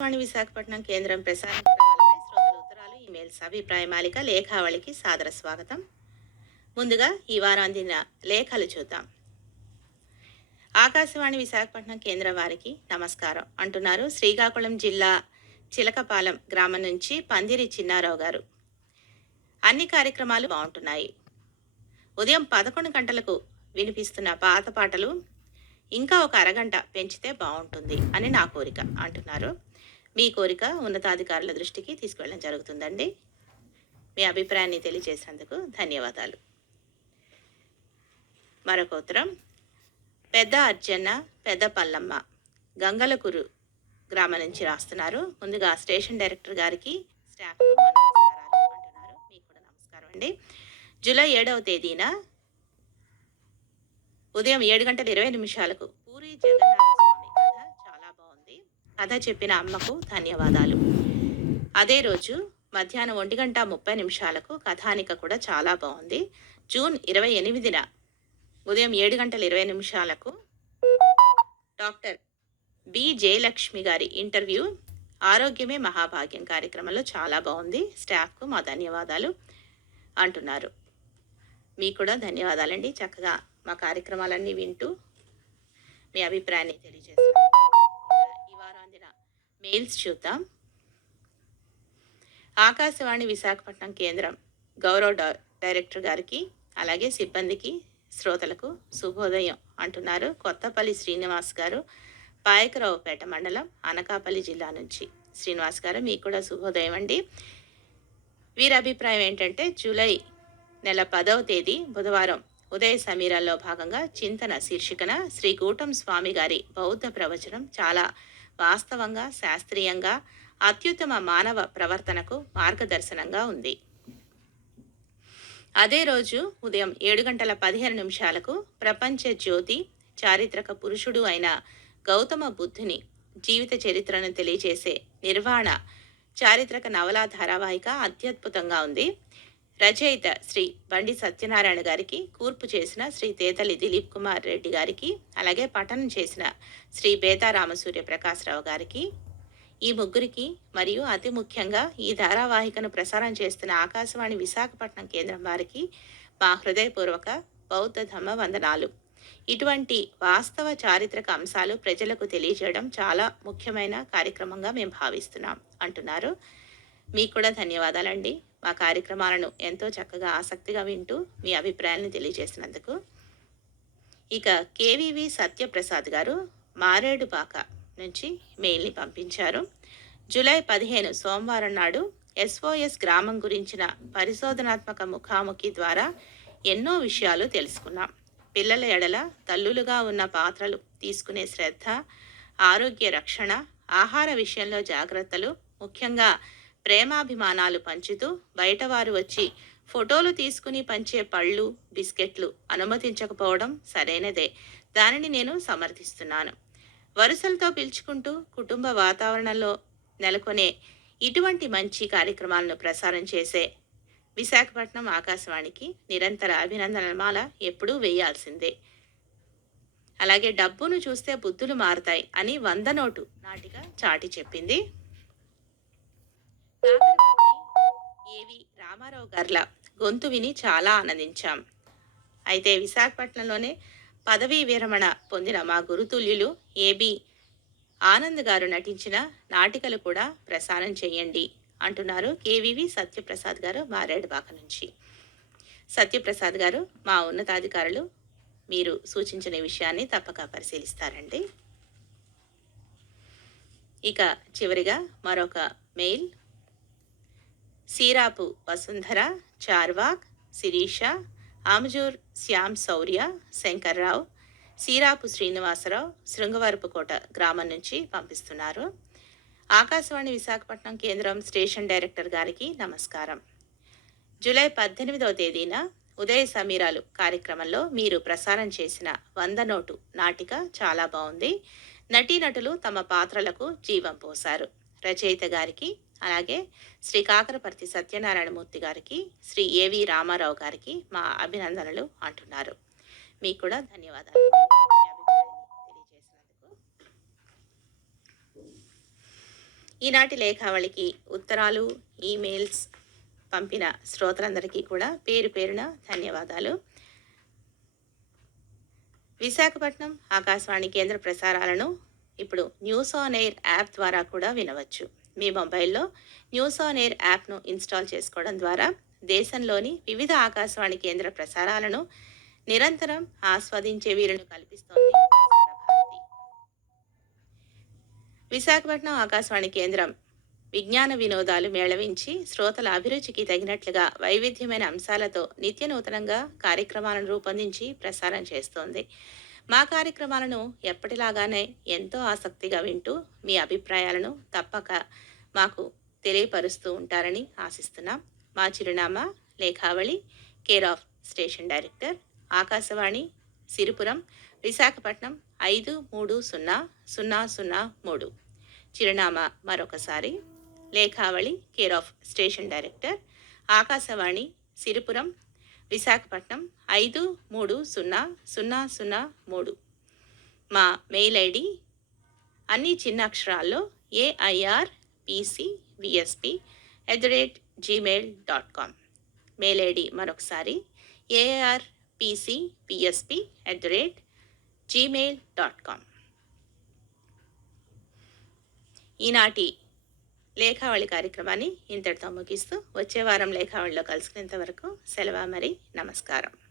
వాణి విశాఖపట్నం కేంద్రం ప్రసారం శ్రోతల ఉత్తరాలు ఈమెయిల్స్ అభిప్రాయ మాలిక లేఖావళికి సాదర స్వాగతం. ముందుగా ఈ వారం అందిన లేఖలు చూద్దాం. ఆకాశవాణి విశాఖపట్నం కేంద్ర వారికి నమస్కారం. అంటున్నారు శ్రీకాకుళం జిల్లా చిలకపాలెం గ్రామం నుంచి పందిరి చిన్నారావు గారు. అన్ని కార్యక్రమాలు బాగుంటున్నాయి. ఉదయం పదకొండు గంటలకు వినిపిస్తున్న పాత పాటలు ఇంకా ఒక అరగంట పెంచితే బాగుంటుంది అని నా కోరిక అంటున్నారు. మీ కోరిక ఉన్నతాధికారుల దృష్టికి తీసుకువెళ్ళడం జరుగుతుందండి. మీ అభిప్రాయాన్ని తెలియజేసినందుకు ధన్యవాదాలు. మరొక ఉత్తరం పెద్ద అర్జన్న పెద్ద పల్లమ్మ గంగలకురు గ్రామం నుంచి రాస్తున్నారు. ముందుగా స్టేషన్ డైరెక్టర్ గారికి స్టాఫ్ అంటున్నారు. మీకు కూడా నమస్కారం అండి. జూలై ఏడవ తేదీన ఉదయం ఏడు గంటల ఇరవై నిమిషాలకు పూరి జగన్నాథ కథ చెప్పిన అమ్మకు ధన్యవాదాలు. అదే రోజు మధ్యాహ్నం ఒంటి గంట ముప్పై నిమిషాలకు కథానిక కూడా చాలా బాగుంది. జూన్ ఇరవై ఎనిమిదిన ఉదయం ఏడు గంటల ఇరవై నిమిషాలకు డాక్టర్ బి జయలక్ష్మి గారి ఇంటర్వ్యూ ఆరోగ్యమే మహాభాగ్యం కార్యక్రమంలో చాలా బాగుంది. స్టాఫ్కు మా ధన్యవాదాలు అంటున్నారు. మీకు కూడా ధన్యవాదాలండి. చక్కగా మా కార్యక్రమాలన్నీ వింటూ మీ అభిప్రాయాన్ని తెలియజేస్తాను మెయిల్స్ చూద్దాం. ఆకాశవాణి విశాఖపట్నం కేంద్రం గౌరవ డైరెక్టర్ గారికి అలాగే సిబ్బందికి శ్రోతలకు శుభోదయం అంటున్నారు కొత్తపల్లి శ్రీనివాస్ గారు పాయకరావుపేట మండలం అనకాపల్లి జిల్లా నుంచి. శ్రీనివాస్ గారు మీకు కూడా శుభోదయం అండి. వీరి అభిప్రాయం ఏంటంటే జూలై నెల పదవ తేదీ బుధవారం ఉదయ సమీరాల్లో భాగంగా చింతన శీర్షికన శ్రీ గూటం స్వామి గారి బౌద్ధ ప్రవచనం చాలా వాస్తవంగా శాస్త్రీయంగా అత్యుత్తమ మానవ ప్రవర్తనకు మార్గదర్శనంగా ఉంది. అదే రోజు ఉదయం ఏడు గంటల పదిహేను నిమిషాలకు ప్రపంచ జ్యోతి చారిత్రక పురుషుడు అయిన గౌతమ బుద్ధుని జీవిత చరిత్రను తెలియజేసే నిర్వాణ చారిత్రక నవలా ధారావాహిక అత్యద్భుతంగా ఉంది. రచయిత శ్రీ బండి సత్యనారాయణ గారికి కూర్పు చేసిన శ్రీ తేతలి దిలీప్ కుమార్ రెడ్డి గారికి అలాగే పఠనం చేసిన శ్రీ బేతారామసూర్య ప్రకాశ్రావు గారికి ఈ ముగ్గురికి మరియు అతి ముఖ్యంగా ఈ ధారావాహికను ప్రసారం చేస్తున్న ఆకాశవాణి విశాఖపట్నం కేంద్రం వారికి మా హృదయపూర్వక బౌద్ధ ధమ్మ వందనాలు. ఇటువంటి వాస్తవ చారిత్రక అంశాలు ప్రజలకు తెలియజేయడం చాలా ముఖ్యమైన కార్యక్రమంగా మేము భావిస్తున్నాం. అంటున్నారు. మీకు కూడా ధన్యవాదాలండి. మా కార్యక్రమాలను ఎంతో చక్కగా ఆసక్తిగా వింటూ మీ అభిప్రాయాలను తెలియజేసినందుకు. ఇక కేవీవి సత్యప్రసాద్ గారు మారేడుపాక నుంచి మెయిల్ని పంపించారు. జూలై పదిహేను సోమవారం నాడు ఎస్ఓఎస్ గ్రామం గురించిన పరిశోధనాత్మక ముఖాముఖి ద్వారా ఎన్నో విషయాలు తెలుసుకున్నాం. పిల్లల ఎడల తల్లులుగా ఉన్న పాత్రలు తీసుకునే శ్రద్ధ ఆరోగ్య రక్షణ ఆహార విషయంలో జాగ్రత్తలు ముఖ్యంగా ప్రేమాభిమానాలు పంచుతూ బయటవారు వచ్చి ఫోటోలు తీసుకుని పంచే పళ్ళు బిస్కెట్లు అనుమతించకపోవడం సరైనదే. దానిని నేను సమర్థిస్తున్నాను. వరుసలతో పిలుచుకుంటూ కుటుంబ వాతావరణంలో నెలకొనే ఇటువంటి మంచి కార్యక్రమాలను ప్రసారం చేసే విశాఖపట్నం ఆకాశవాణికి నిరంతర అభినందనమాల ఎప్పుడూ వేయాల్సిందే. అలాగే డబ్బును చూస్తే బుద్ధులు మారుతాయి అని వంద నోటు నాటిగా చాటి చెప్పింది కాకరపర్తి ఏవి రామారావు గార్ల గొంతు విని చాలా ఆనందించాం. అయితే విశాఖపట్నంలోనే పదవీ విరమణ పొందిన మా గురుతుల్యులు ఏబి ఆనంద్ గారు నటించిన నాటికలు కూడా ప్రసారం చేయండి అంటున్నారు కేవీవి సత్యప్రసాద్ గారు మారేడుబాక నుంచి. సత్యప్రసాద్ గారు మా ఉన్నతాధికారులు మీరు సూచించిన విషయాన్ని తప్పక పరిశీలిస్తారండి. ఇక చివరిగా మరొక మెయిల్ సీరాపు వసుంధర చార్వాక్ శిరీష ఆమజూర్ శ్యామ్ శౌర్య శంకర్రావు సీరాపు శ్రీనివాసరావు శృంగవరపుకోట గ్రామం నుంచి పంపిస్తున్నారు. ఆకాశవాణి విశాఖపట్నం కేంద్రం స్టేషన్ డైరెక్టర్ గారికి నమస్కారం. జూలై పద్దెనిమిదవ తేదీన ఉదయ సమీరాలు కార్యక్రమంలో మీరు ప్రసారం చేసిన వంద నోటు నాటిక చాలా బాగుంది. నటీనటులు తమ పాత్రలకు జీవం పోశారు. రచయిత గారికి అలాగే శ్రీ కాకరపర్తి సత్యనారాయణమూర్తి గారికి శ్రీ ఏవి రామారావు గారికి మా అభినందనలు అంటున్నారు. మీకు కూడా ధన్యవాదాలు. ఈనాటి లేఖావళికి ఉత్తరాలు ఈమెయిల్స్ పంపిన శ్రోతలందరికీ కూడా పేరు పేరున ధన్యవాదాలు. విశాఖపట్నం ఆకాశవాణి కేంద్ర ప్రసారాలను ఇప్పుడు న్యూస్ ఆన్ ఎయిర్ యాప్ ద్వారా కూడా వినవచ్చు. మీ మొబైల్లో న్యూస్ ఆన్ ఎయిర్ యాప్ను ఇన్స్టాల్ చేసుకోవడం ద్వారా దేశంలోని వివిధ ఆకాశవాణి కేంద్ర ప్రసారాలను నిరంతరం ఆస్వాదించే వీరును కల్పిస్తోంది విశాఖపట్నం ఆకాశవాణి కేంద్రం విజ్ఞాన వినోదాలు మేళవించి శ్రోతల అభిరుచికి తగినట్లుగా వైవిధ్యమైన అంశాలతో నిత్య నూతనంగా కార్యక్రమాలను రూపొందించి ప్రసారం చేస్తోంది. మా కార్యక్రమాలను ఎప్పటిలాగానే ఎంతో ఆసక్తిగా వింటూ మీ అభిప్రాయాలను తప్పక మాకు తెలియపరుస్తూ ఉంటారని ఆశిస్తున్నాం. మా చిరునామా Lekhavali care of station director Akashvani Siripuram Visakhapatnam ఐదు మూడు సున్నా సున్నా సున్నా మూడు. చిరునామా మరొకసారి Lekhavali care of station director Akashvani Siripuram Visakhapatnam ఐదు మూడు సున్నా సున్నా సున్నా మూడు. మా మెయిల్ ఐడి అన్ని చిన్న అక్షరాల్లో AIR PCVSP at the rate Gmail dot com mail ID మరొకసారి AR PC at the rate Gmail dot com ఈనాటి లేఖావళి కార్యక్రమాన్ని ఇంతటితో ముగిస్తూ వచ్చే వారం లేఖావళిలో కలుసుకునేంత వరకు సెలవు మరి నమస్కారం.